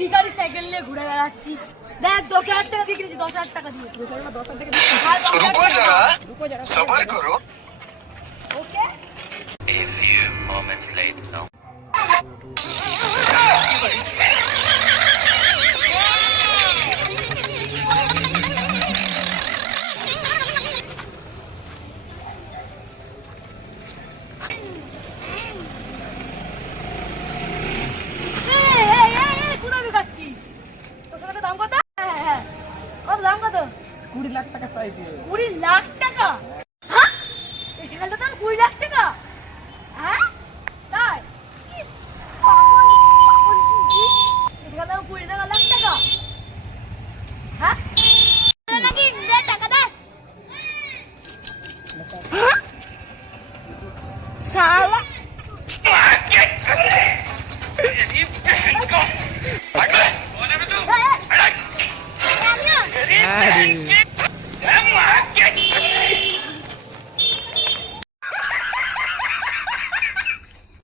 ভিখারি সাইকেল নিয়ে ঘুরে বেড়াচ্ছিস। দেখ 10,000 টাকা দিয়ে কিনেছি, 10,000 টাকা দিয়ে। 10,000 টাকা দিয়ে रुको जरा सबर करो। ওকে A few moments later. দাম কত? কত দাম কত? 20 লাখ টাকা চাইছে। 20 লাখ টাকা? হ্যাঁ এই সাইকেলটার দাম 20 লাখ টাকা? হ্যাঁ তাই কি পাগল পাগল কি? এই সাইকেলটার দাম 20 লাখ টাকা? হ্যাঁ নাকি দে টাকা দে। হ্যাঁ সালা আরে